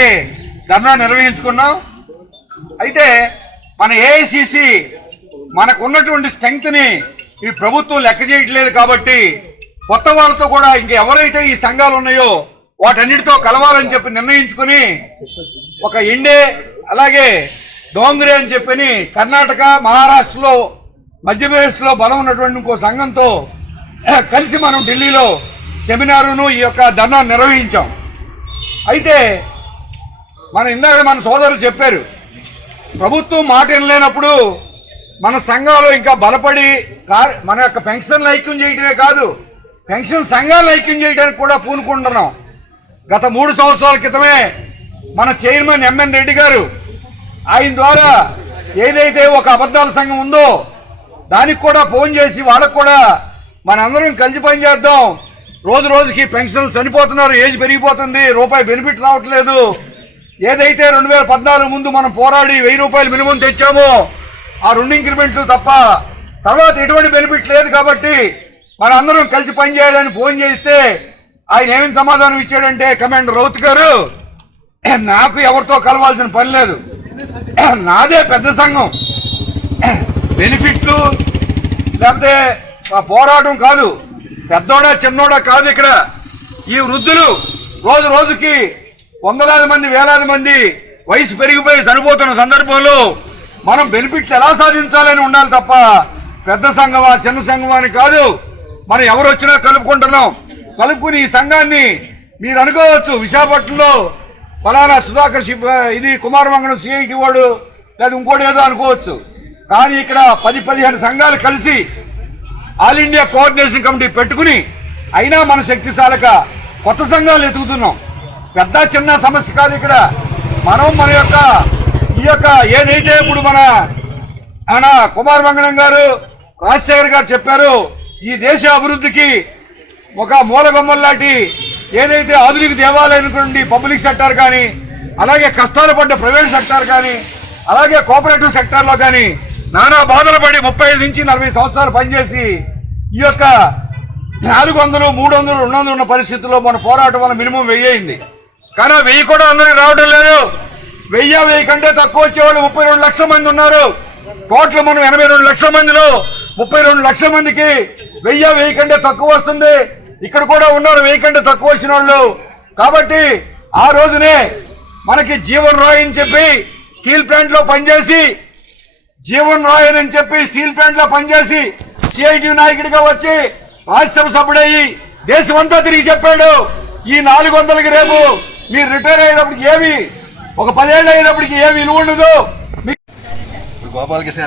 అలాగే ధర్నా నిర్వహించుకున్నాం. అయితే మన ఏఐసిసి మనకు ఉన్నటువంటి స్ట్రెంగ్త్ని ఈ ప్రభుత్వం లెక్క చేయట్లేదు కాబట్టి కొత్త వాళ్ళతో కూడా ఇంకెవరైతే ఈ సంఘాలు ఉన్నాయో వాటన్నిటితో కలవాలని చెప్పి నిర్ణయించుకుని ఒక ఇండే అలాగే డోంగ్రే అని చెప్పని కర్ణాటక, మహారాష్ట్రలో, మధ్యప్రదేశ్లో బలం ఉన్నటువంటి ఇంకో సంఘంతో కలిసి మనం ఢిల్లీలో సెమినారును ఈ యొక్క ధర్నా నిర్వహించాం. అయితే ఇందాక మన సోదరులు చెప్పారు, ప్రభుత్వం మాట వినలేనప్పుడు మన సంఘాలు ఇంకా బలపడి మన యొక్క పెన్షన్లు ఐక్యం చేయడమే కాదు, పెన్షన్ సంఘాలను ఐక్యం చేయడానికి కూడా పూనుకుంటున్నాం. గత 3 సంవత్సరాల క్రితమే మన చైర్మన్ ఎంఎన్ రెడ్డి గారు ఆయన ద్వారా ఏదైతే ఒక అబద్ధాల సంఘం ఉందో దానికి కూడా ఫోన్ చేసి వాళ్ళకు కూడా మనందరం కలిసి పనిచేద్దాం, రోజు రోజుకి పెన్షన్లు చనిపోతున్నారు, ఏజ్ పెరిగిపోతుంది, రూపాయి బెనిఫిట్ రావట్లేదు, ఏదైతే 2014 ముందు మనం పోరాడి 1000 రూపాయలు మినిమం తెచ్చామో ఆ 2 ఇంక్రిమెంట్లు తప్ప తర్వాత ఎటువంటి బెనిఫిట్ లేదు కాబట్టి మన అందరం కలిసి పనిచేయాలని ఫోన్ చేస్తే ఆయన ఏమేమి సమాధానం ఇచ్చాడంటే, కమాండర్ రౌత్ గారు నాకు ఎవరితో కలవాల్సిన పని లేదు, నాదే పెద్ద సంఘం, బెనిఫిట్లు లేకపోతే పోరాటం కాదు, పెద్దోడా చిన్నోడా కాదు, ఇక్కడ ఈ వృద్ధులు రోజు రోజుకి వందలాది మంది వేలాది మంది వయసు పెరిగిపోయి చనిపోతున్న సందర్భంలో మనం బెనిఫిట్లు ఎలా సాధించాలని ఉండాలి తప్ప పెద్ద సంఘమా చిన్న సంఘమా అని కాదు. మనం ఎవరు వచ్చినా కలుపుకుంటున్నాం. కలుపుకుని ఈ సంఘాన్ని మీరు అనుకోవచ్చు విశాఖపట్నంలో ఫలానా సుధాకర్ ఇది కుమారమంగళం సిఐటి వాడు లేదా ఇంకోటి ఏదో అనుకోవచ్చు. కానీ ఇక్కడ 10-15 సంఘాలు కలిసి ఆల్ ఇండియా కోఆర్డినేషన్ కమిటీ పెట్టుకుని అయినా మన శక్తిశాలక కొత్త సంఘాలు ఎదుగుతున్నాం. పెద్ద చిన్న సమస్య కాదు. ఇక్కడ మనం మన యొక్క ఈ యొక్క ఏదైతే ఇప్పుడు మన కుమారమంగళం గారు, రాజశేఖర్ గారు చెప్పారు, ఈ దేశ అభివృద్ధికి ఒక మూలగొమ్మల్లాంటి ఏదైతే ఆధునిక దేవాలయానికి పబ్లిక్ సెక్టార్ కానీ, అలాగే కష్టాలు పడ్డ ప్రైవేట్ సెక్టార్ కానీ, అలాగే కోఆపరేటివ్ సెక్టార్లో కానీ నానా బాధలు పడి 35 నుంచి 40 సంవత్సరాలు పనిచేసి ఈ యొక్క 400, 300, 200 ఉన్న పరిస్థితుల్లో మన పోరాటం వల్ల మినిమం 1000 అయింది. కానీ 1000 కూడా అందరికి రావడం లేదు. 1000 కంటే తక్కువ వచ్చేవాళ్ళు 32 లక్షల మంది ఉన్నారు. టోటల్ మనం 82 లక్షల మందిలో 32 లక్షల మందికి 1000 కంటే తక్కువ వస్తుంది. ఇక్కడ కూడా ఉన్నారు 1000 కంటే తక్కువ వచ్చిన వాళ్ళు. కాబట్టి ఆ రోజునే మనకి జీవన్ రాయ్ అని చెప్పి స్టీల్ ప్లాంట్ లో పనిచేసి సిఐటి నాయకుడిగా వచ్చి రాజ్యసభ సభ్యుడయ్యి దేశమంతా తిరిగి చెప్పాడు, ఈ 400కి రేపు మీరు రిటైర్ అయినప్పటికి ఏమి ఒక 10 ఏళ్ళు అయినప్పటికీ ఏమి విలువ ఉండదు. గోపాలకృష్ణ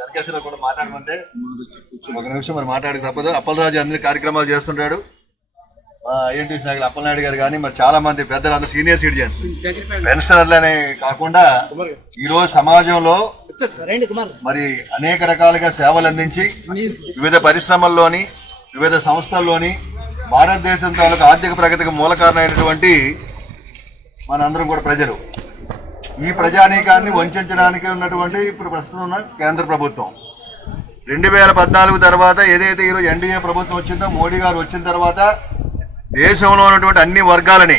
కనకేశ్వరరావు కూడా మాట్లాడమంటే ఒక నిమిషం మరి మాట్లాడక తప్పదు. అప్పలరాజు అన్ని కార్యక్రమాలు చేస్తుంటాడు. ఐఎన్టీ శాఖలు అప్పలనాయుడు గారు కానీ మరి చాలా మంది పెద్దలు అందరూ సీనియర్ సిటిజన్స్ పెన్షనర్లనే కాకుండా ఈరోజు సమాజంలో మరి అనేక రకాలుగా సేవలు అందించి వివిధ పరిశ్రమల్లోని వివిధ సంస్థల్లోని భారతదేశం తాలూకు ఆర్థిక ప్రగతికి మూల కారణమైనటువంటి మనందరం కూడా ప్రజలు. ఈ ప్రజానీకాన్ని వంచడానికి ఉన్నటువంటి ఇప్పుడు ప్రస్తుతం ఉన్న కేంద్ర ప్రభుత్వం 2014 తర్వాత ఏదైతే ఈరోజు ఎన్డీఏ ప్రభుత్వం వచ్చిందో, మోడీ గారు వచ్చిన తర్వాత దేశంలో ఉన్నటువంటి అన్ని వర్గాలని,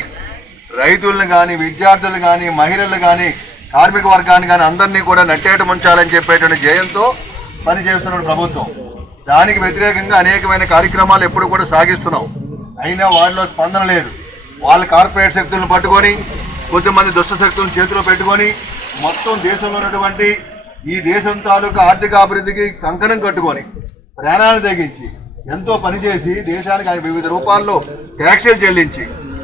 రైతులను కానీ, విద్యార్థులు కానీ, మహిళలు కానీ, కార్మిక వర్గాన్ని కానీ అందరినీ కూడా నట్టేట ముంచాలని చెప్పేటువంటి ధ్యేయంతో పనిచేస్తున్న ప్రభుత్వం. దానికి వ్యతిరేకంగా అనేకమైన కార్యక్రమాలు ఎప్పుడు కూడా సాగిస్తున్నాం. అయినా వారిలో స్పందన లేదు. వాళ్ళ కార్పొరేట్ శక్తులను పట్టుకొని, కొంతమంది దుష్ట శక్తులను చేతిలో పెట్టుకొని మొత్తం దేశంలో ఉన్నటువంటి ఈ దేశం తాలూకా ఆర్థిక అభివృద్ధికి కంకణం కట్టుకొని ప్రాణాలు తెగించి ఎంతో పనిచేసి దేశానికి వివిధ రూపాల్లో ట్యాక్సులు చెల్లించి,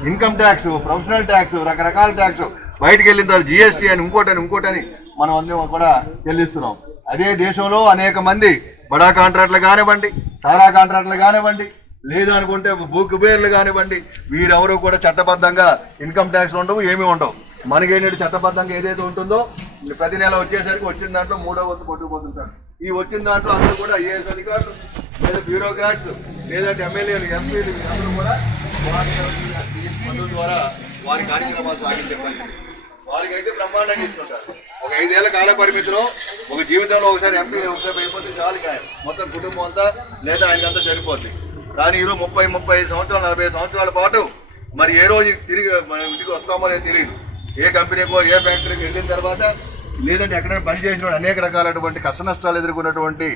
ఇన్కమ్ ట్యాక్స్, ప్రొఫెషనల్ ట్యాక్స్, రకరకాల ట్యాక్స్, బయటకు వెళ్ళిన తర్వాత జిఎస్టీ అని ఇంకోటని మనం అందరం కూడా చెల్లిస్తున్నాం. అదే దేశంలో అనేక మంది బడా కాంట్రాక్టులు కానివ్వండి, తారా కాంట్రాక్టులు కానివ్వండి, లేదు అనుకుంటే భూ కుబేర్లు కానివ్వండి, వీరెవరూ కూడా చట్టబద్ధంగా ఇన్కమ్ ట్యాక్స్ ఉండవు, ఏమీ ఉండవు. మనకేంటంటే చట్టబద్ధంగా ఏదైతే ఉంటుందో ప్రతి నెల వచ్చేసరికి వచ్చిన దాంట్లో 3వ వంతు కొట్టుకుపోతుంటారు. ఈ వచ్చిన దాంట్లో అందరూ కూడా ఐఏఎస్ అధికారులు లేదా బ్యూరోక్రాట్స్ లేదంటే ఎమ్మెల్యేలు, ఎంపీలు అందరూ కూడా పనుల ద్వారా వారి కార్యక్రమాలు సాగించే పరిస్థితి. వారికైతే బ్రహ్మాండంగా ఇస్తుంటారు. ఒక 5 ఏళ్ల కాల పరిమితిలో ఒక జీవితంలో ఒకసారి ఎంపీలు ఒకసారి అయిపోతే చాలు, మొత్తం కుటుంబం అంతా లేదా ఆయనకంతా సరిపోతుంది. కానీ ఈరోజు 30-35 సంవత్సరాలు 40 సంవత్సరాల పాటు మరి ఏ రోజు తిరిగి మనం ఇంటికి వస్తామో అనేది తెలియదు. ఏ కంపెనీకో ఏ ఫ్యాక్టరీకి వెళ్ళిన తర్వాత లేదంటే ఎక్కడైనా పని చేసిన అనేక రకాలైనటువంటి కష్ట నష్టాలు ఎదుర్కొన్నటువంటి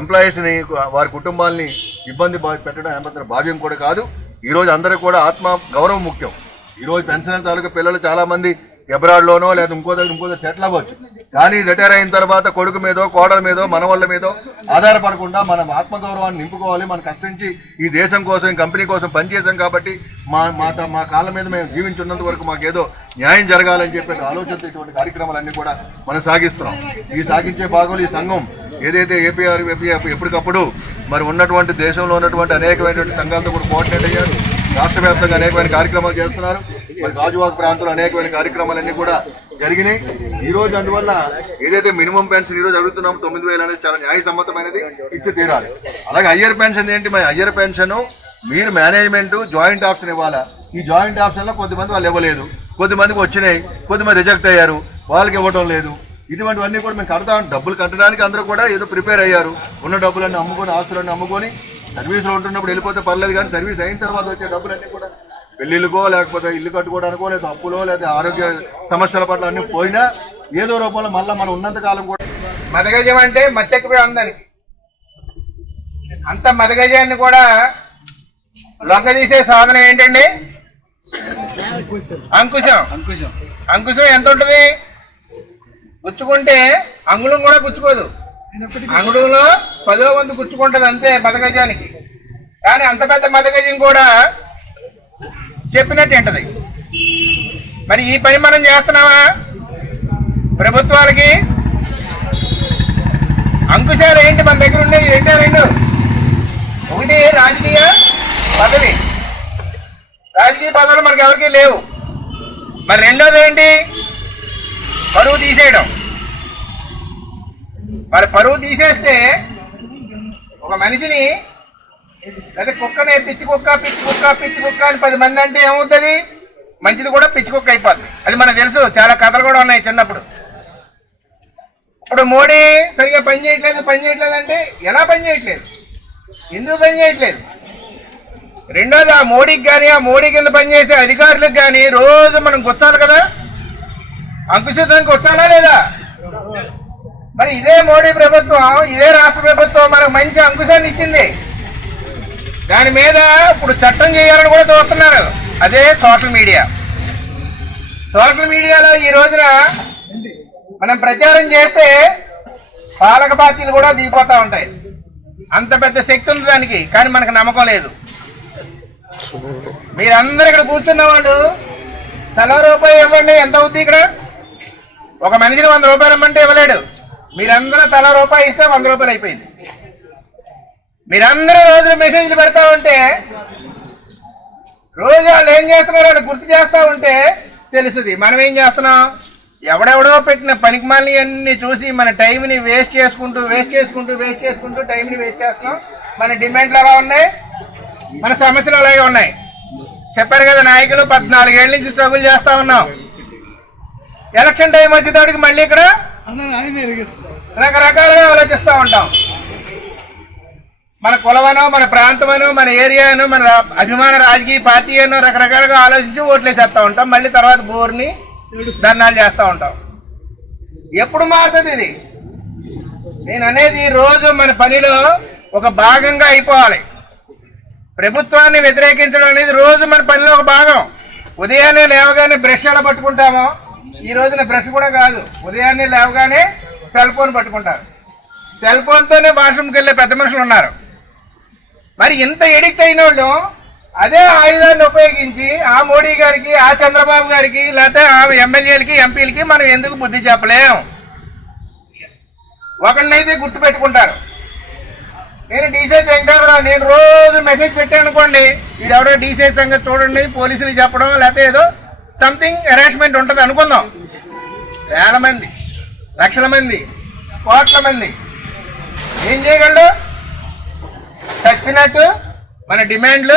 ఎంప్లాయీస్ని వారి కుటుంబాలని ఇబ్బంది పెట్టడం ఏమాత్రం భావ్యం కూడా కాదు. ఈరోజు అందరికీ కూడా ఆత్మ గౌరవం ముఖ్యం. ఈరోజు పెన్షన్ తాలూకా పిల్లలు చాలామంది ఎబ్రాడ్లోనో లేదా ఇంకో దగ్గర సెటిల్ అవ్వచ్చు. కానీ రిటైర్ అయిన తర్వాత కొడుకు మీదో కోడల మీదో మనవాళ్ళ మీదో ఆధారపడకుండా మనం ఆత్మగౌరవాన్ని నింపుకోవాలి. మనం కష్టించి ఈ దేశం కోసం కంపెనీ కోసం పనిచేసాం కాబట్టి మా కాళ్ళ మీద మేము జీవించున్నంత వరకు మాకేదో న్యాయం జరగాలని చెప్పి ఆలోచనతో ఇటువంటి కార్యక్రమాలన్నీ కూడా మనం సాగిస్తున్నాం. ఈ సాగించే భాగంలో ఈ సంఘం ఏదైతే ఏపీ ఎప్పటికప్పుడు మరి ఉన్నటువంటి దేశంలో ఉన్నటువంటి అనేకమైనటువంటి సంఘాలతో కూడా కోఆర్డినేట్ అయ్యారు. రాష్ట్ర వ్యాప్తంగా అనేకమైన కార్యక్రమాలు చేస్తున్నారు. మరి గాజువాక ప్రాంతంలో అనేకమైన కార్యక్రమాలన్నీ కూడా జరిగినాయి. ఈ రోజు అందువల్ల ఏదైతే మినిమం పెన్షన్ ఈ రోజు అడుగుతున్నాం 9,000 అనేది చాలా న్యాయసమ్మతమైనది, ఇచ్చి తీరాలి. అలాగే హయ్యర్ పెన్షన్ ఏంటి? మరి హయ్యర్ పెన్షన్ మీరు మేనేజ్మెంట్ జాయింట్ ఆప్షన్ ఇవ్వాలా. ఈ జాయింట్ ఆప్షన్లో కొద్దిమంది వాళ్ళు ఇవ్వలేదు, కొద్దిమందికి వచ్చినాయి, కొద్దిమంది రిజెక్ట్ అయ్యారు, వాళ్ళకి ఇవ్వడం లేదు. ఇటువంటివన్నీ కూడా మేము కడతాం. డబ్బులు కట్టడానికి అందరూ కూడా ఏదో ప్రిపేర్ అయ్యారు. ఉన్న డబ్బులన్నీ అమ్ముకొని ఆస్తులన్నీ అమ్ముకొని సర్వీస్లో ఉంటున్నప్పుడు వెళ్ళిపోతే పర్లేదు, కానీ సర్వీస్ అయిన తర్వాత వచ్చే డబ్బులన్నీ కూడా పెళ్ళిళ్ళకో లేకపోతే ఇల్లు కట్టుకోవడానికో లేదా అప్పులో లేదా ఆరోగ్య సమస్యల పట్ల అన్నీ పోయినా ఏదో రూపంలో మళ్ళీ మనం ఉన్నంత కాలం కూడా మదగజం అంటే మత్తెక్కిపోయి ఉందానికి అంత మదగజాన్ని కూడా లొంగ తీసే సాధనం ఏంటండి? అంకుశం. అంకుశం ఎంత ఉంటుంది? గుచ్చుకుంటే అంగుళం కూడా గుచ్చుకోదు, అంగుళంలో 10వ వంతు గుచ్చుకుంటుంది అంతే మదగజానికి. కానీ అంత పెద్ద మదగజం కూడా చెప్పినట్టు ఏంటది. మరి ఈ పని మనం చేస్తున్నావా? ప్రభుత్వాలకి అంకుశాలు ఏంటి మన దగ్గర ఉండే? రెండు. ఒకటి రాజకీయ పదవి, రాజకీయ పదవులు మనకి ఎవరికి లేవు. మరి రెండోది ఏంటి? పరువు తీసేయడం. మరి పరువు తీసేస్తే ఒక మనిషిని లేదా కుక్కనే పిచ్చి కుక్క అని 10 మంది అంటే ఏమవుతుంది? మంచిది కూడా పిచ్చి కుక్క అయిపోతుంది. అది మనకు తెలుసు, చాలా కథలు కూడా ఉన్నాయి చిన్నప్పుడు. ఇప్పుడు మోడీ సరిగా పని చేయట్లేదు అంటే ఎలా పని చేయట్లేదు? ఎందుకు పని చేయట్లేదు? రెండోది ఆ మోడీకి కానీ ఆ మోడీ కింద పనిచేసే అధికారులకు కానీ రోజు మనం గుచ్చాలి కదా, అంకుశితానికి వచ్చాలా లేదా? మరి ఇదే మోడీ ప్రభుత్వం, ఇదే రాష్ట్ర ప్రభుత్వం మనకు మంచి అంకుశాన్ని ఇచ్చింది. దాని మీద ఇప్పుడు చట్టం చేయాలని కూడా చూస్తున్నారు. అదే సోషల్ మీడియా. సోషల్ మీడియాలో ఈ రోజున మనం ప్రచారం చేస్తే పాలక పార్టీలు కూడా దిగిపోతూ ఉంటాయి. అంత పెద్ద శక్తి ఉంది దానికి, కానీ మనకు నమ్మకం లేదు. మీరందరూ ఇక్కడ కూర్చున్న వాళ్ళు తలా రూపాయి ఇవ్వండి, ఎంత అవుతుంది? ఇక్కడ ఒక మనిషిని 100 రూపాయలు ఇవ్వమంటే ఇవ్వలేడు. మీరందరూ తలా రూపాయి ఇస్తే 100 రూపాయలు అయిపోయింది. మీరందరూ రోజు మెసేజ్లు పెడతా ఉంటే రోజు వాళ్ళు ఏం చేస్తున్నారు వాళ్ళు గుర్తు చేస్తూ ఉంటే తెలుస్తుంది. మనం ఏం చేస్తున్నాం? ఎవడెవడో పెట్టిన పనికిమాలని అన్ని చూసి మన టైంని వేస్ట్ చేసుకుంటూ టైంని వేస్ట్ చేస్తున్నాం. మన డిమాండ్లు ఎలా ఉన్నాయి, మన సమస్యలు అలాగే ఉన్నాయి. చెప్పారు కదా నాయకులు, 14 ఏళ్ళ నుంచి స్ట్రగుల్ చేస్తూ ఉన్నాం. ఎలక్షన్ టైం వచ్చేటప్పటికి మళ్ళీ ఇక్కడ రకరకాలుగా ఆలోచిస్తూ ఉంటాం. మన కులమనో, మన ప్రాంతమనో, మన ఏరియానో, మన అభిమాన రాజకీయ పార్టీ అనో రకరకాలుగా ఆలోచించి ఓట్లేసేస్తూ ఉంటాం. మళ్ళీ తర్వాత బోర్ని ధర్నాలు చేస్తూ ఉంటాం. ఎప్పుడు మారుతుంది ఇది? నేను అనేది రోజు మన పనిలో ఒక భాగంగా అయిపోవాలి. ప్రభుత్వాన్ని వ్యతిరేకించడం అనేది రోజు మన పనిలో ఒక భాగం. ఉదయాన్నే లేవగానే బ్రష్ ఎలా పట్టుకుంటామో, ఈ రోజున బ్రష్ కూడా కాదు, ఉదయాన్నే లేవగానే సెల్ ఫోన్ పట్టుకుంటారు. సెల్ ఫోన్తోనే వాష్రూమ్కి వెళ్ళే పెద్ద మనుషులు ఉన్నారు. మరి ఇంత ఎడిక్ట్ అయిన వాళ్ళు అదే ఆయుధాన్ని ఉపయోగించి ఆ మోడీ గారికి, ఆ చంద్రబాబు గారికి, లేకపోతే ఆ ఎమ్మెల్యేలకి, ఎంపీలకి మనం ఎందుకు బుద్ధి చెప్పలేం? ఒకరినైతే గుర్తు పెట్టుకుంటారు. నేను డీసీఎస్ వెంకటరావు, నేను రోజు మెసేజ్ పెట్టాను అనుకోండి, వీడెవడో డీసీఎస్ సంగతి చూడండి, పోలీసులు చెప్పడం, లేకపోతే ఏదో సంథింగ్ హెరాస్మెంట్ ఉంటుంది అనుకుందాం. వేల మంది, లక్షల మంది, కోట్ల మంది ఏం చేయగలడు? చచ్చినట్టు మన డిమాండ్లు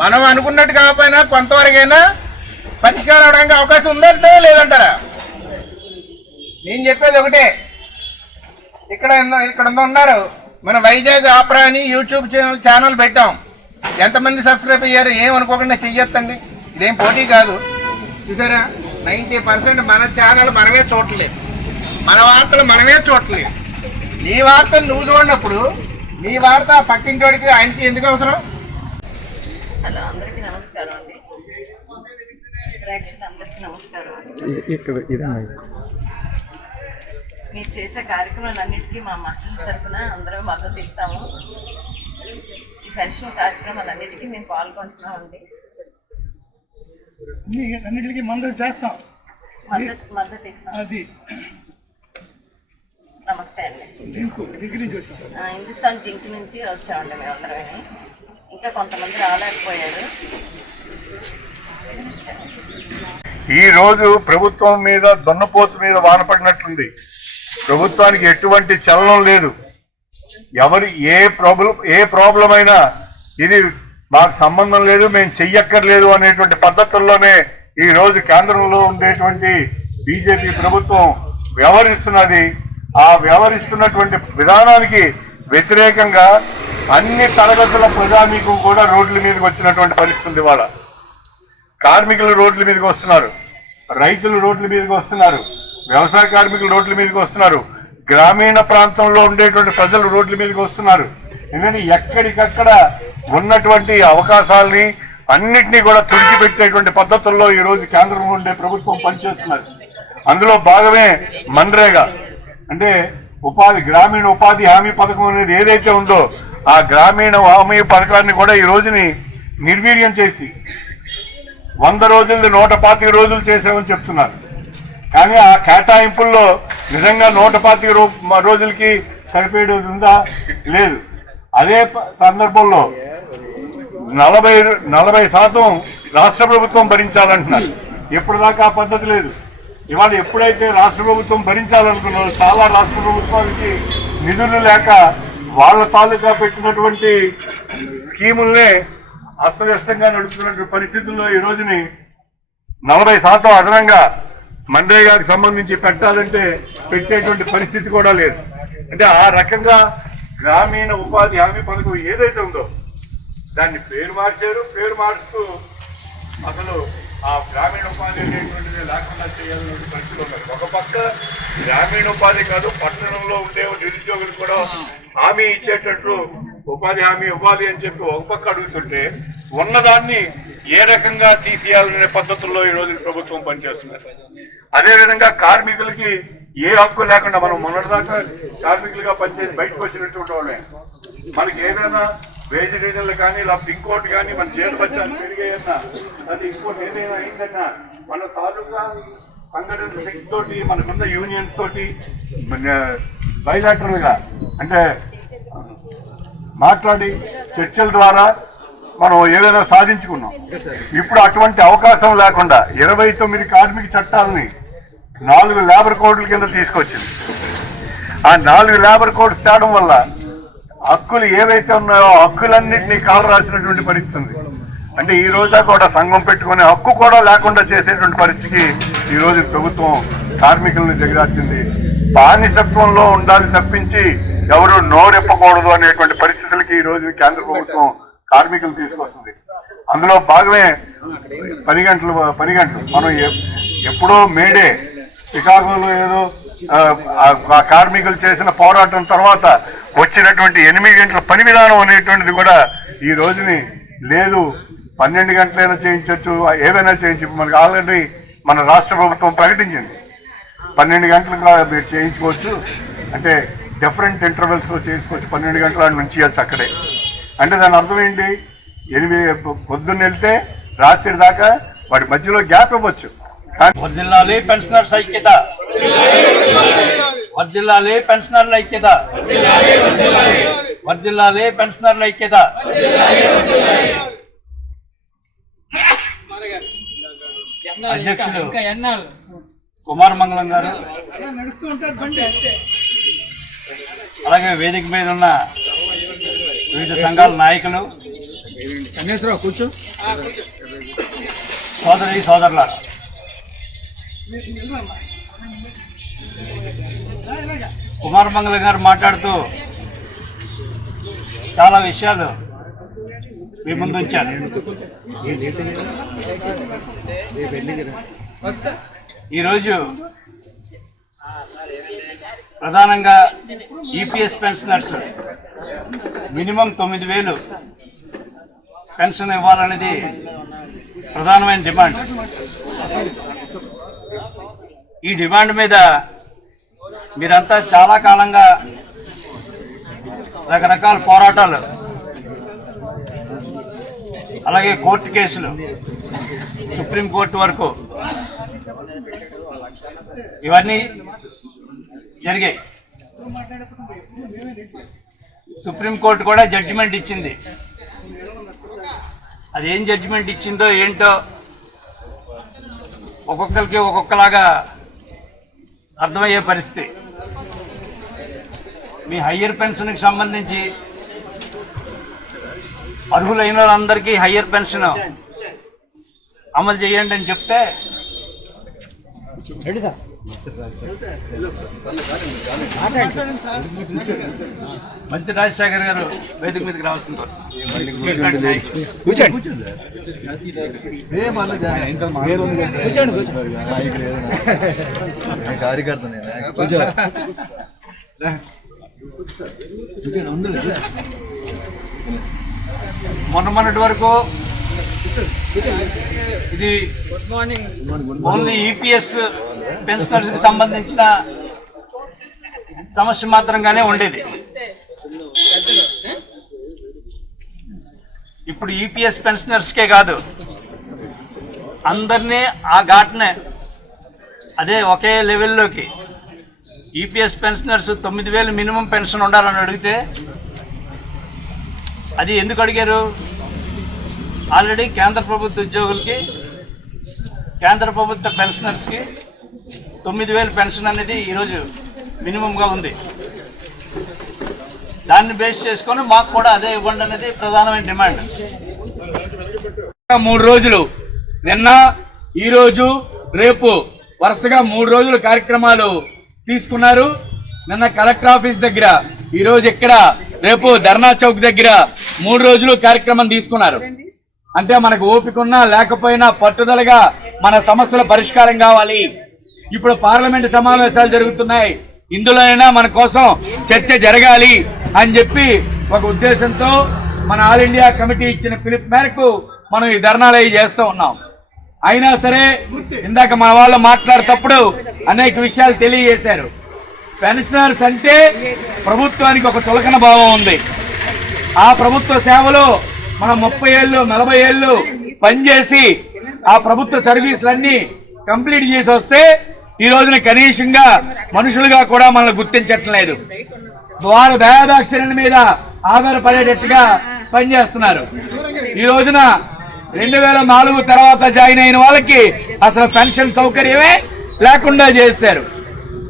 మనం అనుకున్నట్టు కాకపోయినా కొంతవరకైనా పరిష్కారం అవడానికి అవకాశం ఉందంటే లేదంటారా? నేను చెప్పేది ఒకటే, ఇక్కడ ఉన్నారు మన వైజాగ్ ఆపరా అని యూట్యూబ్ ఛానల్ పెట్టాం. ఎంతమంది సబ్స్క్రైబ్ అయ్యారు? ఏమనుకోకుండా చెయ్యొద్దండి. ఇదేం పోటీ కాదు. చూసారా 90% మన ఛానల్ మనమే చూడలేదు, మన వార్తలు మనమే చూడలేదు. నీ వార్తలు నువ్వు చూడనప్పుడు నీ వార్త పక్కింటోడికి ఆయనకి ఎందుకు అవసరం? హలో, అందరికీ నమస్కారం అండి. ప్రేక్షకులందరికీ నమస్కారం. మీరు చేసే కార్యక్రమాలన్నింటికీ మా మహిళల తరఫున అందరం మద్దతు ఇస్తాము. ఈ పెన్షన్ కార్యక్రమాలన్నిటికీ మేము పాల్గొంటున్నామండి. అన్నిటికీ మద్దతు చేస్తాం, మద్దతు ఇస్తాం. అది నమస్తే అండి. హిందుస్థాన్ జింక్ నుంచి వచ్చామండి మేమందరమే. ఇంకా కొంతమంది రాలేకపోయారు. ఈ రోజు ప్రభుత్వం మీద దున్నపోతు మీద వానపడినట్లుంది. ప్రభుత్వానికి ఎటువంటి చలనం లేదు. ఎవరి ఏ ప్రాబ్లం అయినా ఇది మాకు సంబంధం లేదు, మేము చెయ్యక్కర్లేదు అనేటువంటి పద్ధతుల్లోనే ఈ రోజు కేంద్రంలో ఉండేటువంటి బీజేపీ ప్రభుత్వం వ్యవహరిస్తున్నది. ఆ వ్యవహరిస్తున్నటువంటి విధానానికి వ్యతిరేకంగా అన్ని తరగతుల ప్రజానీకం కూడా రోడ్ల మీదకి వచ్చినటువంటి పరిస్థితి. ఇవాళ కార్మికులు రోడ్ల మీదకి వస్తున్నారు, రైతులు రోడ్ల మీదకి వస్తున్నారు, వ్యవసాయ కార్మికులు రోడ్ల మీదకి వస్తున్నారు, గ్రామీణ ప్రాంతంలో ఉండేటువంటి ప్రజలు రోడ్ల మీదకి వస్తున్నారు. ఎందుకంటే ఎక్కడికక్కడ ఉన్నటువంటి అవకాశాలని అన్నిటినీ కూడా తుడిచిపెట్టేటువంటి పద్ధతుల్లో ఈ రోజు కేంద్రంలో ఉండే ప్రభుత్వం పనిచేస్తున్నారు. అందులో భాగమే మన్రేగా అంటే గ్రామీణ ఉపాధి హామీ పథకం అనేది ఏదైతే ఉందో ఆ గ్రామీణ హామీ పథకాన్ని కూడా ఈ రోజుని నిర్వీర్యం చేసి 100 రోజులది 125 రోజులు చేసామని చెప్తున్నారు. కానీ ఆ కేటాయింపుల్లో నిజంగా 125 రోజులకి సరిపోయేది ఉందా? లేదు. అదే సందర్భంలో 40% రాష్ట్ర ప్రభుత్వం భరించాలంటున్నారు. ఎప్పుడు దాకా ఆ పద్ధతి లేదు. ఇవాళ ఎప్పుడైతే రాష్ట్ర ప్రభుత్వం భరించాలనుకున్నారో చాలా రాష్ట్ర ప్రభుత్వానికి నిధులు లేక వాళ్ళ తాలూకా పెట్టినటువంటి స్కీముల్నే అస్తవ్యస్తంగా నడుపుతున్నటువంటి పరిస్థితుల్లో ఈ రోజుని 40% అదనంగా మన్రేగాకి సంబంధించి పెట్టాలంటే పెట్టేటువంటి పరిస్థితి కూడా లేదు. అంటే ఆ రకంగా గ్రామీణ ఉపాధి హామీ పథకం ఏదైతే ఉందో దాన్ని పేరు మార్చారు. పేరు మారుస్తూ అసలు ఆ గ్రామీణ ఉపాధి అనేటువంటిది లేకుండా చేయాలనే పరిస్థితి ఉన్నారు. ఒక పక్క గ్రామీణ ఉపాధి కాదు, పట్టణంలో ఉండే నిరుద్యోగులు కూడా హామీ ఇచ్చేటట్లు ఉపాధి హామీ ఇవ్వాలి అని చెప్పి ఒక పక్క అడుగుతుంటే ఉన్నదాన్ని ఏ రకంగా తీసేయాలనే పద్ధతుల్లో ఈ రోజు ప్రభుత్వం పనిచేస్తున్నారు. అదేవిధంగా కార్మికులకి ఏ హక్కు లేకుండా మనం మొన్నటిదాకా కార్మికులుగా పనిచేసి బయటకు వచ్చినటువంటి వాళ్ళే మనకి ఏదైనా వేజ్ రీజన్లు కానీ లేకపోతే ఇంకోటి కానీ మన చేతి బచ్చాలు పెరిగాయన్నా అది ఇంకోటి ఏదైనా అయిందన్నా మన తాలూకా సంఘటన శక్తి తోటి మనకున్న యూనియన్స్ తోటి బైలాటరల్ గా అంటే మాట్లాడి చర్చల ద్వారా మనం ఏదైనా సాధించుకున్నాం. ఇప్పుడు అటువంటి అవకాశం లేకుండా 29 కార్మిక చట్టాలని 4 లేబర్ కోడ్ల కింద తీసుకొచ్చింది. ఆ 4 లేబర్ కోడ్స్ తేవడం వల్ల హక్కులు ఏవైతే ఉన్నాయో హక్కులన్నింటినీ కాలు రాసినటువంటి పరిస్థితి. అంటే ఈ రోజా కూడా సంఘం పెట్టుకునే హక్కు కూడా లేకుండా చేసేటువంటి పరిస్థితికి ఈ రోజు ప్రభుత్వం కార్మికులను దిగజార్చింది. బానిసత్వంలో ఉండాలి తప్పించి ఎవరు నోరెప్పకూడదు అనేటువంటి పరిస్థితులకి ఈ రోజు కేంద్ర ప్రభుత్వం కార్మికులు తీసుకొస్తుంది. అందులో భాగమే 10 గంటలు మనం ఎప్పుడో మేడే చికాగోలో ఏదో కార్మికులు చేసిన పోరాటం తర్వాత వచ్చినటువంటి 8 గంటల పని విధానం అనేటువంటిది కూడా ఈ రోజుని లేదు. 12 గంటలైనా చేయించవచ్చు, ఏదైనా చేయించు. మనకి ఆల్రెడీ మన రాష్ట్ర ప్రభుత్వం ప్రకటించింది 12 గంటలుగా మీరు చేయించుకోవచ్చు, అంటే డిఫరెంట్ ఇంటర్వెల్స్లో చేసుకోవచ్చు. 12 గంటల నుంచి ఇవ్వచ్చు అక్కడే. అంటే దాని అర్థం ఏంటి? 8 పొద్దున్న వెళ్తే రాత్రి దాకా వాటి మధ్యలో గ్యాప్ ఇవ్వచ్చు. వర్ధిల్లాలి పెన్షనర్స్ ఐక్యత, వర్ధిల్లాలి పెన్షనర్ల ఐక్యత, వర్ధిల్లాలి పెన్షనర్ల ఐక్యత. అధ్యక్షుడు కుమార్ మంగళం గారు, అలాగే వేదిక మీద ఉన్న వివిధ సంఘాల నాయకులు, సోదరి సోదరుల, కుమార్ మంగళం గారు మాట్లాడుతూ చాలా విషయాలు మీ ముందు ఉంచాను. ఈరోజు ప్రధానంగా ఈపీఎస్ పెన్షనర్స్ మినిమం 9,000 పెన్షన్ ఇవ్వాలనేది ప్రధానమైన డిమాండ్. ఈ డిమాండ్ మీద మీరంతా చాలా కాలంగా రకరకాల పోరాటాలు, అలాగే కోర్టు కేసులు, సుప్రీంకోర్టు వరకు ఇవన్నీ జరిగాయి. సుప్రీంకోర్టు కూడా జడ్జిమెంట్ ఇచ్చింది. అదేం జడ్జిమెంట్ ఇచ్చిందో ఏంటో ఒక్కొక్కరికి ఒక్కొక్కలాగా అర్థమయ్యే పరిస్థితి. మీ హయ్యర్ పెన్షన్కి సంబంధించి అర్హులైన వాళ్ళందరికీ హయ్యర్ పెన్షన్ అమలు చేయండి అని చెప్తే మంత్రి రాజశేఖర్ గారు వేదిక మీదకి రావాల్సింది. కార్యకర్త మొన్నటి వరకు ఇది ఓన్లీ ఈపీఎస్ పెన్షనర్స్కి సంబంధించిన సమస్య మాత్రంగానే ఉండేది. ఇప్పుడు ఈపీఎస్ పెన్షనర్స్కే కాదు, అందరినీ ఆ ఘాట్నే అదే ఒకే లెవెల్లోకి ఈపీఎస్ పెన్షనర్స్ 9,000 మినిమం పెన్షన్ ఉండాలని అడిగితే అది ఎందుకు అడిగారు? ఆల్రెడీ కేంద్ర ప్రభుత్వ ఉద్యోగులకి, కేంద్ర ప్రభుత్వ పెన్షనర్స్కి 9,000 పెన్షన్ అనేది ఈరోజు మినిమంగా ఉంది. దాన్ని బేస్ చేసుకొని మాకు కూడా అదే ఇవ్వండి అనేది ప్రధానమైన డిమాండ్. 3 రోజులు, నిన్న, ఈరోజు, రేపు వరుసగా 3 రోజులు కార్యక్రమాలు తీసుకున్నారు. నిన్న కలెక్టర్ ఆఫీస్ దగ్గర, ఈరోజు ఇక్కడ, రేపు ధర్నా చౌక్ దగ్గర 3 రోజులు కార్యక్రమం తీసుకున్నారు. అంటే మనకు ఓపిక ఉన్నా లేకపోయినా పట్టుదలగా మన సమస్యల పరిష్కారం కావాలి. ఇప్పుడు పార్లమెంటు సమావేశాలు జరుగుతున్నాయి, ఇందులోనైనా మన కోసం చర్చ జరగాలి అని చెప్పి ఒక ఉద్దేశంతో మన ఆల్ ఇండియా కమిటీ ఇచ్చిన పిలుపు మేరకు మనం ఈ ధర్నాలు చేస్తూ ఉన్నాం. అయినా సరే ఇందాక మన వాళ్ళు మాట్లాడేటప్పుడు అనేక విషయాలు తెలియజేశారు. పెన్షనర్స్ అంటే ప్రభుత్వానికి ఒక చులకన భావం ఉంది. ఆ ప్రభుత్వ సేవలో మనం 30 ఏళ్ళు 40 ఏళ్ళు పనిచేసి ఆ ప్రభుత్వ సర్వీసులన్నీ కంప్లీట్ చేసి వస్తే ఈ రోజున కనీసంగా మనుషులుగా కూడా మనల్ని గుర్తించట్లేదు. వారు దయాదాక్షిణ్యం మీద ఆధారపడేటట్టుగా పనిచేస్తున్నారు. ఈ రోజున 2004 తర్వాత జాయిన్ అయిన వాళ్ళకి అసలు పెన్షన్ సౌకర్యమే లేకుండా చేశారు.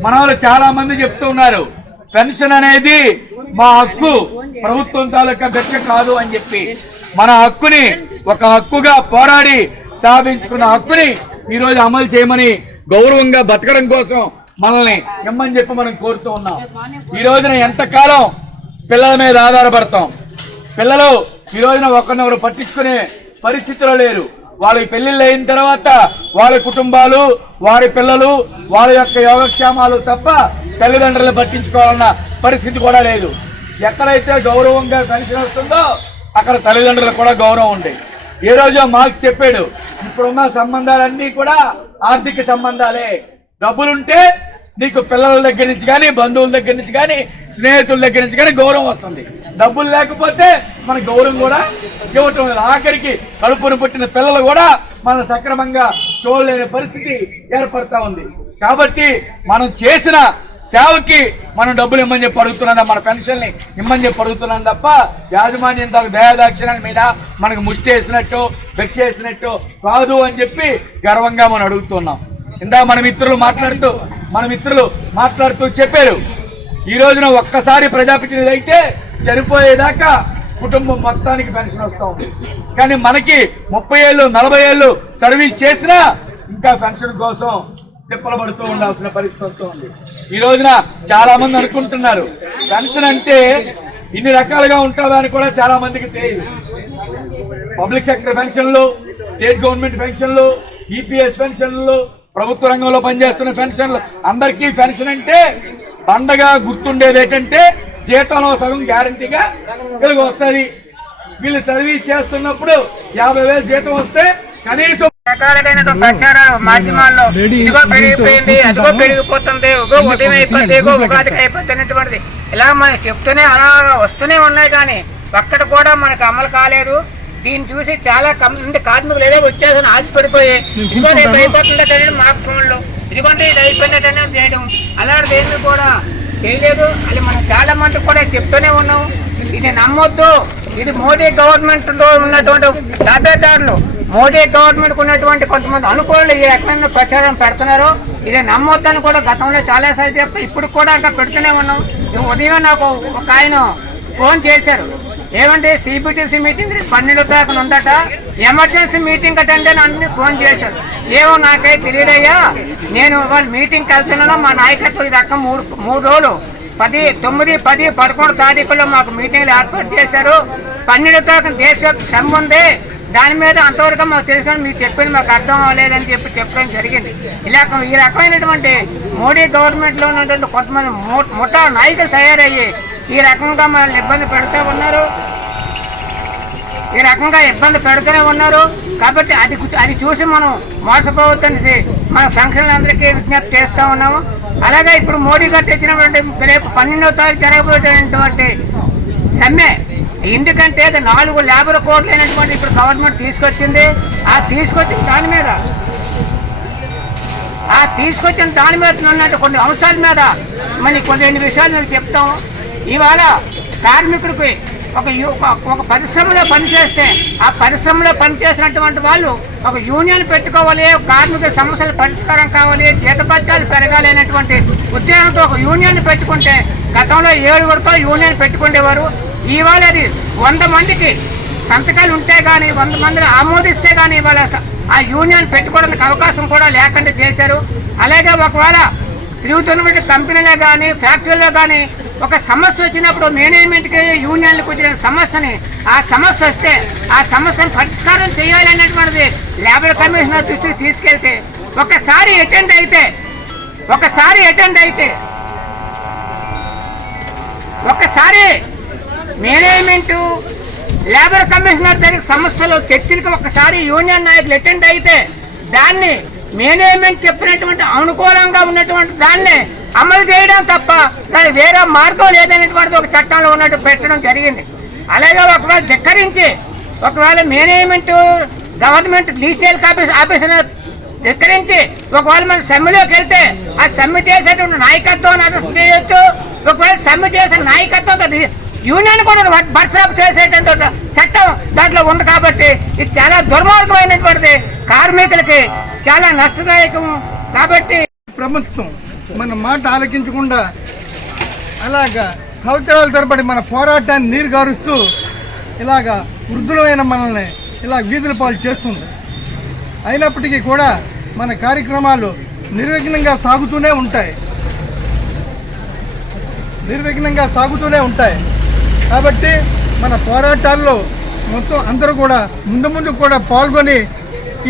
మన వాళ్ళు చాలా మంది చెప్తూ ఉన్నారు, పెన్షన్ అనేది మా హక్కు, ప్రభుత్వం తాలూకా భిక్ష కాదు అని చెప్పి. మన హక్కుని ఒక హక్కుగా పోరాడి సాధించుకున్న హక్కుని ఈరోజు అమలు చేయమని, గౌరవంగా బతకడం కోసం మనల్ని ఇమ్మని చెప్పి మనం కోరుతూ ఉన్నాం. ఈ రోజున ఎంతకాలం పిల్లల మీద ఆధారపడతాం? పిల్లలు ఈ రోజున ఒకరినొకరు పట్టించుకునే పరిస్థితిలో లేరు. వాళ్ళకి పెళ్లిళ్ళు అయిన తర్వాత వాళ్ళ కుటుంబాలు, వారి పిల్లలు, వాళ్ళ యొక్క యోగక్షేమాలు తప్ప తల్లిదండ్రులు పట్టించుకోవాలన్న పరిస్థితి కూడా లేదు. ఎక్కడైతే గౌరవంగా పెన్షన్ వస్తుందో అక్కడ తల్లిదండ్రులకు కూడా గౌరవం ఉంది. ఏ రోజో మార్క్స్ చెప్పాడు, ఇప్పుడున్న సంబంధాలన్నీ కూడా ఆర్థిక సంబంధాలే. డబ్బులుంటే నీకు పిల్లల దగ్గర నుంచి కానీ, బంధువుల దగ్గర నుంచి కానీ, స్నేహితుల దగ్గర నుంచి కానీ గౌరవం వస్తుంది. డబ్బులు లేకపోతే మన గౌరవం కూడా ఇవ్వటం లేదు. ఆఖరికి కడుపును పుట్టిన పిల్లలు కూడా మనం సక్రమంగా చూడలేని పరిస్థితి ఏర్పడతా ఉంది. కాబట్టి మనం చేసిన సేవకి మనం డబ్బులు ఇమ్మని చెప్పి అడుగుతున్నాం, మన పెన్షన్ని ఇమ్మని చెప్పి అడుగుతున్నాం తప్ప యాజమాన్యం తాకు దయాదాక్షిణ్యాల మీద మనకు ముష్టి వేసినట్టు, భిక్ష వేసినట్టు కాదు అని చెప్పి గర్వంగా మనం అడుగుతున్నాం. ఇందా మన మిత్రులు మాట్లాడుతూ చెప్పారు, ఈ రోజున ఒక్కసారి ప్రజాప్రతినిధి అయితే చనిపోయేదాకా కుటుంబం మొత్తానికి పెన్షన్ వస్తూ ఉంది. కానీ మనకి 30 ఏళ్ళు 40 ఏళ్ళు సర్వీస్ చేసినా ఇంకా పెన్షన్ కోసం తిప్పలు పడుతూ ఉండాల్సిన పరిస్థితి వస్తూ ఉంది. ఈ రోజున చాలా మంది అనుకుంటున్నారు పెన్షన్ అంటే ఇన్ని రకాలుగా ఉంటుందా అని కూడా చాలా మందికి తెలియదు. పబ్లిక్ సెక్టర్ పెన్షన్లు, స్టేట్ గవర్నమెంట్ పెన్షన్లు, ఈపీఎస్ పెన్షన్లు, ప్రభుత్వ రంగంలో పనిచేస్తున్న పెన్షన్లు, అందరికీ పెన్షన్ అంటే పండగ గుర్తుండేది ఏంటంటే జీతంలో సగం గ్యారంటీగా వీళ్ళకి వస్తుంది. వీళ్ళు సర్వీస్ చేస్తున్నప్పుడు 50,000 జీతం వస్తే కనీసం రకాలైన ప్రచారాలు మాధ్యమాల్లో ఇదిగో పెరిగిపోయింది, అదిగో పెరిగిపోతుంది, ఇగో ఉదయం అయిపోతుంది, ఇగో ఉగాదికి అయిపోతుంది అనేటువంటిది ఇలా మనకి చెప్తూనే అలా వస్తూనే ఉన్నాయి. కానీ ఒక్కటి కూడా మనకు అమలు కాలేదు. దీన్ని చూసి చాలా మంది కార్మికులు ఏదో వచ్చేసి ఆశపడిపోయి ఇదిగో రేపు అయిపోతుందటనే మాకు ఫోన్లు, ఇదిగోండి ఇది అయిపోయిందటనే చేయడం, అలాంటిది ఏమీ కూడా చేయలేదు. అది మనం చాలా మంది కూడా చెప్తూనే ఉన్నాం. ఇది నమ్మొద్దు. ఇది మోడీ గవర్నమెంట్ లో ఉన్నటువంటి తాబేదారులు, మోడీ గవర్నమెంట్ ఉన్నటువంటి కొంతమంది అనుకూలంలో ఈ రకమైన ప్రచారం పెడుతున్నారు. ఇది నమ్మొద్దని కూడా గతంలో చాలాసార్లు చెప్తే ఇప్పుడు కూడా ఇంకా పెడుతూనే ఉన్నాం. ఉదయం నాకు ఒక ఆయన ఫోన్ చేశారు, ఏమంటే సిబిటిసి మీటింగ్ 12 తారీఖున ఉందట, ఎమర్జెన్సీ మీటింగ్ అటెండ్ అని అన్ని ఫోన్ చేశారు. ఏమో నాకైతే తెలియదయ్యా, నేను వాళ్ళు మీటింగ్కి వెళ్తున్నాను, మా నాయకత్వం ఈ రకం 3 రోజులు 10, 9, 10, 11 తారీఖుల్లో మాకు మీటింగ్లు ఏర్పాటు చేశారు. 12 తారీఖున దేశవ్యాప్త సమ్మె ఉంది, దాని మీద అంతవరకు మాకు తెలుసుకొని మీరు చెప్పింది మాకు అర్థం అవ్వలేదని చెప్పడం జరిగింది. ఈ రకమైనటువంటి మోడీ గవర్నమెంట్లో ఉన్నటువంటి కొంతమంది ముఠా నాయకులు తయారయ్యి ఈ రకంగా మనల్ని ఇబ్బంది పెడుతూ ఉన్నారు. ఈ రకంగా ఇబ్బంది పెడుతూనే ఉన్నారు. కాబట్టి అది చూసి మనం మోసపోవద్దని మన ఫంక్షన్లందరికీ విజ్ఞప్తి చేస్తూ ఉన్నాము. అలాగే ఇప్పుడు మోడీ గారు తెచ్చినటువంటి రేపు 12వ తారీఖు జరగబోయేటువంటి సమ్మె, ఎందుకంటే అది 4 లేబర్ కోడ్లు అయినటువంటి ఇప్పుడు గవర్నమెంట్ తీసుకొచ్చింది. తీసుకొచ్చిన దాని మీద ఉన్నట్టు కొన్ని అంశాల మీద మరి కొన్ని విషయాలు మేము చెప్తాము. ఇవాళ కార్మికుడికి ఒక పరిశ్రమలో పనిచేస్తే ఆ పరిశ్రమలో పనిచేసినటువంటి వాళ్ళు ఒక యూనియన్ పెట్టుకోవాలి, కార్మిక సమస్యల పరిష్కారం కావాలి, జీతభత్యాలు పెరగాలి అనేటువంటి ఉద్దేశంతో ఒక యూనియన్ పెట్టుకుంటే గతంలో 7 యూనియన్ పెట్టుకునేవారు. ఇవాళ అది 100 మందికి సంతకాలు ఉంటే కానీ 100 మందిని ఆమోదిస్తే కానీ ఇవాళ ఆ యూనియన్ పెట్టుకోవడానికి అవకాశం కూడా లేకుండా చేశారు. అలాగే ఒకవేళ తిరుగుతున్నటువంటి కంపెనీలో కానీ ఫ్యాక్టరీలో కానీ ఒక సమస్య వచ్చినప్పుడు మేనేజ్మెంట్కి యూనియన్లకు వచ్చిన సమస్యని ఆ సమస్య వస్తే ఆ సమస్యను పరిష్కారం చేయాలనేటువంటిది లేబర్ కమిషనర్ దృష్టికి తీసుకెళ్తే ఒకసారి అటెండ్ అయితే ఒకసారి మేనేజ్మెంట్ లేబర్ కమిషనర్ దగ్గర సమస్యలు చర్చలకు ఒకసారి యూనియన్ నాయకులు అటెండ్ అయితే దాన్ని మేనేజ్మెంట్ చెప్పినటువంటి అనుకూలంగా ఉన్నటువంటి దాన్ని అమలు చేయడం తప్ప దాని వేరే మార్గం లేదనేటువంటిది ఒక చట్టంలో ఉన్నట్టు పెట్టడం జరిగింది. అలాగే ఒకవేళ ధిక్కరించి ఒకవేళ మేనేజ్మెంట్ గవర్నమెంట్ లీజియల్ ఆఫీసర్ ధిక్కరించి ఒకవేళ మనం సమ్మెలోకి వెళ్తే ఆ సమ్మె చేసేటువంటి నాయకత్వాన్ని అరెస్ట్ చేయొచ్చు. ఒకవేళ సమ్మె చేసిన నాయకత్వం యూనియన్ కూడా బర్తరఫ్ చేసేటువంటి చట్టం దాంట్లో ఉంది. కాబట్టి ఇది చాలా దుర్మార్గమైనటువంటిది, కార్మికులకి చాలా నష్టదాయకం. కాబట్టి ప్రభుత్వం మన మాట ఆలకించకుండా అలాగా సంవత్సరాల తరబడి మన పోరాటాన్ని నీరు గారుస్తూ ఇలాగా వృద్ధులైన మనల్ని ఇలా వీధుల పాలు చేస్తుంది. అయినప్పటికీ కూడా మన కార్యక్రమాలు నిర్విఘ్నంగా సాగుతూనే ఉంటాయి. కాబట్టి మన పోరాటాల్లో మొత్తం అందరూ కూడా ముందు కూడా పాల్గొని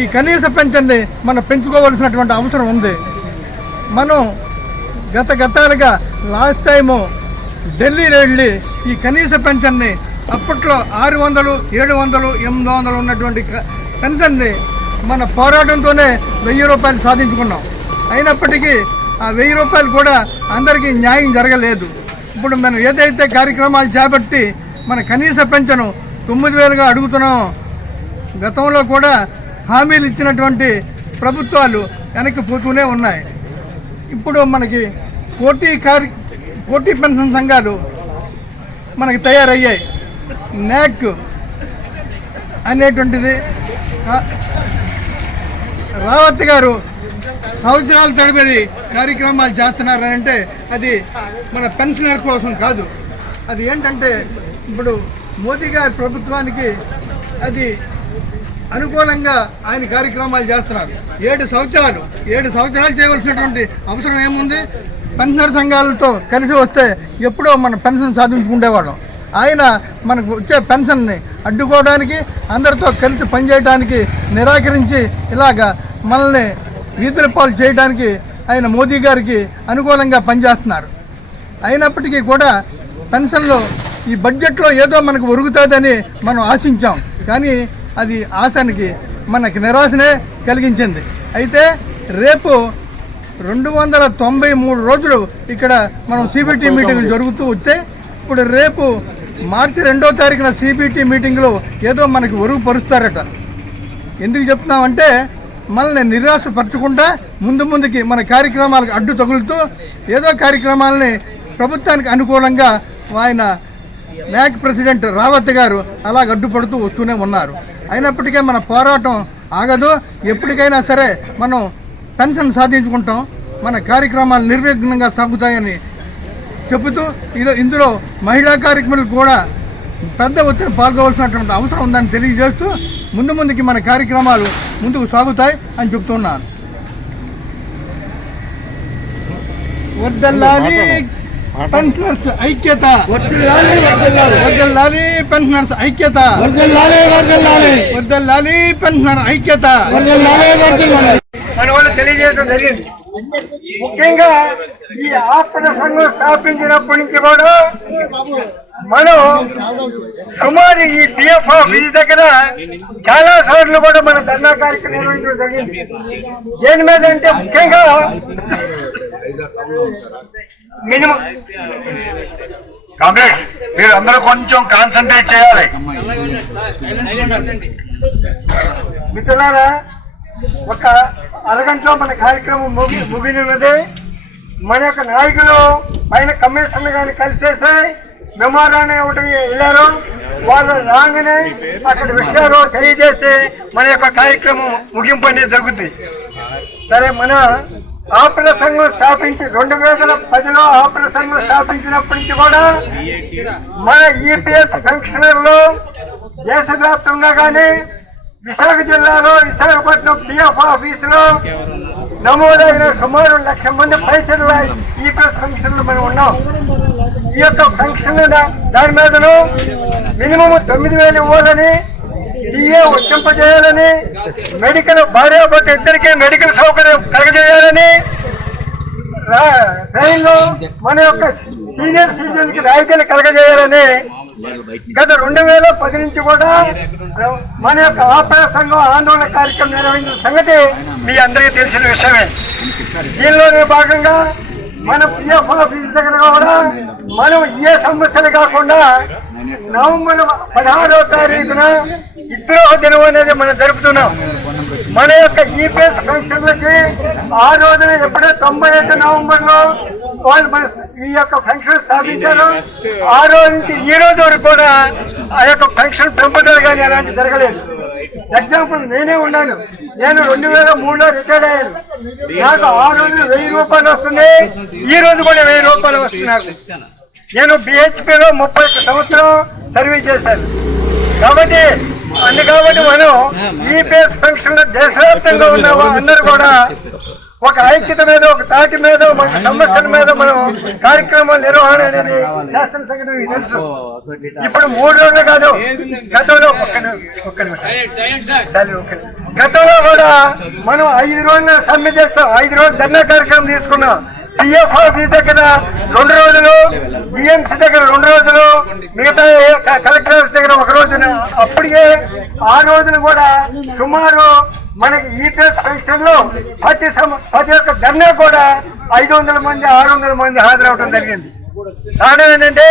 ఈ కనీస పెన్షన్ని మనం పెంచుకోవాల్సినటువంటి అవసరం ఉంది. మనం గతాలుగా లాస్ట్ టైము ఢిల్లీ వెళ్ళి ఈ కనీస పెన్షన్ని అప్పట్లో 600, 700, 800 ఉన్నటువంటి పెన్షన్ని మన పోరాటంతోనే 1000 రూపాయలు సాధించుకున్నాం. అయినప్పటికీ ఆ 1000 రూపాయలు కూడా అందరికీ న్యాయం జరగలేదు. ఇప్పుడు మనం ఏదైతే కార్యక్రమాలు చేపట్టి మన కనీస పెన్షన్ 9000గా అడుగుతున్నాం. గతంలో కూడా హామీలు ఇచ్చినటువంటి ప్రభుత్వాలు వెనక్కి పోతూనే ఉన్నాయి. ఇప్పుడు మనకి కోటి పెన్షన్ సంఘాలు మనకి తయారయ్యాయి. నాక్ అనేటువంటిది రావత్ గారు సంవత్సరాల తరబడి కార్యక్రమాలు చేస్తున్నారంటే అది మన పెన్షనర్ కోసం కాదు. అది ఏంటంటే ఇప్పుడు మోదీ గారి ప్రభుత్వానికి అది అనుకూలంగా ఆయన కార్యక్రమాలు చేస్తున్నారు. 7 సంవత్సరాలు చేయవలసినటువంటి అవసరం ఏముంది? పెన్షనర్ సంఘాలతో కలిసి వస్తే ఎప్పుడో మన పెన్షన్ సాధించుకునేవాళ్ళం. ఆయన మనకు వచ్చే పెన్షన్ని అడ్డుకోవడానికి, అందరితో కలిసి పనిచేయడానికి నిరాకరించి ఇలాగా మనల్ని వీధుల పాలు చేయడానికి ఆయన మోదీ గారికి అనుకూలంగా పనిచేస్తున్నారు. అయినప్పటికీ కూడా పెన్షన్లో ఈ బడ్జెట్లో ఏదో మనకు ఒరుగుతుందని మనం ఆశించాం, కానీ అది ఆశానికి మనకి నిరాశనే కలిగించింది. అయితే రేపు 293 రోజులు ఇక్కడ మనం సిబిటి మీటింగులు జరుగుతూ వస్తే ఇప్పుడు రేపు మార్చి 2వ తారీఖున సిబిటి మీటింగ్లో ఏదో మనకి ఒరుగుపరుస్తారట. ఎందుకు చెప్తున్నామంటే మనల్ని నిరాశపరచకుండా ముందుకి మన కార్యక్రమాలకు అడ్డు తగులుతూ ఏదో కార్యక్రమాలని ప్రభుత్వానికి అనుకూలంగా ఆయన న్యాక్ ప్రెసిడెంట్ రావత్ గారు అలా అడ్డుపడుతూ వస్తూనే ఉన్నారు. అయినప్పటికీ మన పోరాటం ఆగదు. ఎప్పటికైనా సరే మనం పెన్షన్ సాధించుకుంటాం, మన కార్యక్రమాలు నిర్విఘ్నంగా సాగుతాయని చెబుతూ ఇందులో మహిళా కార్యక్రమాలు కూడా పెద్ద ఒత్తిడి పాల్గొవలసినటువంటి అవసరం ఉందని తెలియజేస్తూ ముందుకి మన కార్యక్రమాలు ముందుకు సాగుతాయి అని చెప్తున్నాను. వర్ధిల్లాలి పెన్షనర్స్ ఐక్యత, వర్ధిల్లాలి పెన్షనర్స్ ఐక్యత, వర్ధిల్లాలి పెన్షనర్ ఐక్యత. మన వాళ్ళు తెలియజేయడం జరిగింది. ముఖ్యంగా ఈ ఆపద సంఘం స్థాపించినప్పటి నుంచి కూడా మనం సుమారు ఈ పిఎఫ్ ఆఫీస్ దగ్గర చాలా సార్లు కూడా మన ధర్నా కార్యక్రమం నిర్వహించడం జరిగింది. దేని మీద అంటే ముఖ్యంగా మినిమం కామ్రేడ్ మీరు అందరూ కొంచెం కాన్సన్ట్రేట్ చేయాలి. మిత్రులారా, ఒక అరగంటలో మన కార్యక్రమం ముగినదే. మన యొక్క నాయకులు పైన కమిషనర్ గారిని కలిసేసి మెమోరాన్ని ఒకటి వెళ్ళారు. వాళ్ళు రాగానే అక్కడ విషయాలు తెలియజేసి మన యొక్క కార్యక్రమం ముగింపు అనేది జరుగుతుంది. సరే, మన ఆపద సంఘం స్థాపించి 2010లో ఆపద సంఘం స్థాపించినప్పటి నుంచి కూడా మన ఈపీఎస్ పెన్షనర్లు దేశవ్యాప్తంగా కానీ విశాఖ జిల్లాలో విశాఖపట్నం పిఎఫ్ ఆఫీసులో నమోదైన సుమారు 1,00,000 మంది పైసలు ఈపీఎస్ పెన్షన్లు మనం ఉన్నాం. ఈ యొక్క పెన్షన్ దాని మీదను మినిమం 9,000 ఇవ్వాలని, డిఏ వర్తింపజేయాలని, మెడికల్ భార్యాభర్త ఇద్దరికీ మెడికల్ సౌకర్యం కలగజేయాలని, ట్రైన్లో మన యొక్క సీనియర్ సిటిజన్ కి రాయితీలు కలగజేయాలని గత 2010 నుంచి కూడా మన యొక్క ఆపద సంఘం ఆందోళన కార్యక్రమం నిర్వహించిన సంగతి మీ అందరికీ తెలిసిన విషయమే. దీనిలోనే భాగంగా మన పిఎఫ్ ఆఫీస్ దగ్గర కూడా మనం ఏ సమస్యలు కాకుండా నవంబర్ 16వ తారీఖున విద్రోహ దినం అనేది మనం జరుపుతున్నాం. మన యొక్క ఈపీఎస్ పెన్షన్లకి ఆ రోజున ఎప్పుడో 95 నవంబర్లో వాళ్ళు మన ఈ యొక్క పెన్షన్ స్థాపించారు. ఆ రోజు నుంచి ఈ రోజు వరకు కూడా ఆ యొక్క పెన్షన్ పెంపుదల కానీ అలాంటి జరగలేదు. ఎగ్జాంపుల్ నేనే ఉన్నాను. నేను 2003లో రిటైర్డ్ అయ్యాను. నాకు ఆ రోజు 1000 రూపాయలు వస్తుంది, ఈ రోజు కూడా 1000 రూపాయలు వస్తున్నాను. నేను బిహెచ్పిలో 31 సంవత్సరం సర్వీస్ చేశాను. కాబట్టి మనం ఈపీఎస్ పెన్షన్ దేశవ్యాప్తంగా ఉన్న అందరూ కూడా ఒక ఐక్యత మీద, ఒక తాటి మీద, మన సమస్యల మీద మనం కార్యక్రమాల నిర్వహణ అనేది చేస్తున్న సంగతి మీకు తెలుసు. ఇప్పుడు 3 రోజులు కాదు, గతంలో గతంలో కూడా మనం 5 రోజుల సమ్మె చేస్తాం, 5 రోజులు ధర్నా కార్యక్రమం తీసుకున్నాం. పిఎఫ్ ఆఫీస్ దగ్గర 2 రోజులు, డిఎంసీ దగ్గర 2 రోజులు, మిగతా కలెక్టర్ ఆఫీస్ దగ్గర 1 రోజున. అప్పటికే ఆ రోజున కూడా సుమారు మనకి ఈపీఎస్ పెన్షన్లో ప్రతి ఒక్క ధర్నా కూడా 500 మంది 600 మంది హాజరవడం జరిగింది. కారణం ఏంటంటే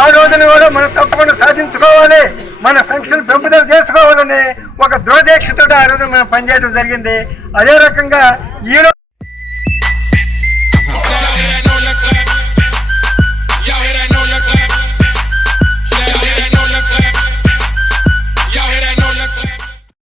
ఆ రోజున కూడా మనం తప్పకుండా సాధించుకోవాలి, మన పెన్షన్ పెంపుదల చేసుకోవాలని ఒక దృఢదీక్షతో ఆ రోజు మనం పనిచేయడం జరిగింది. అదే రకంగా ఈ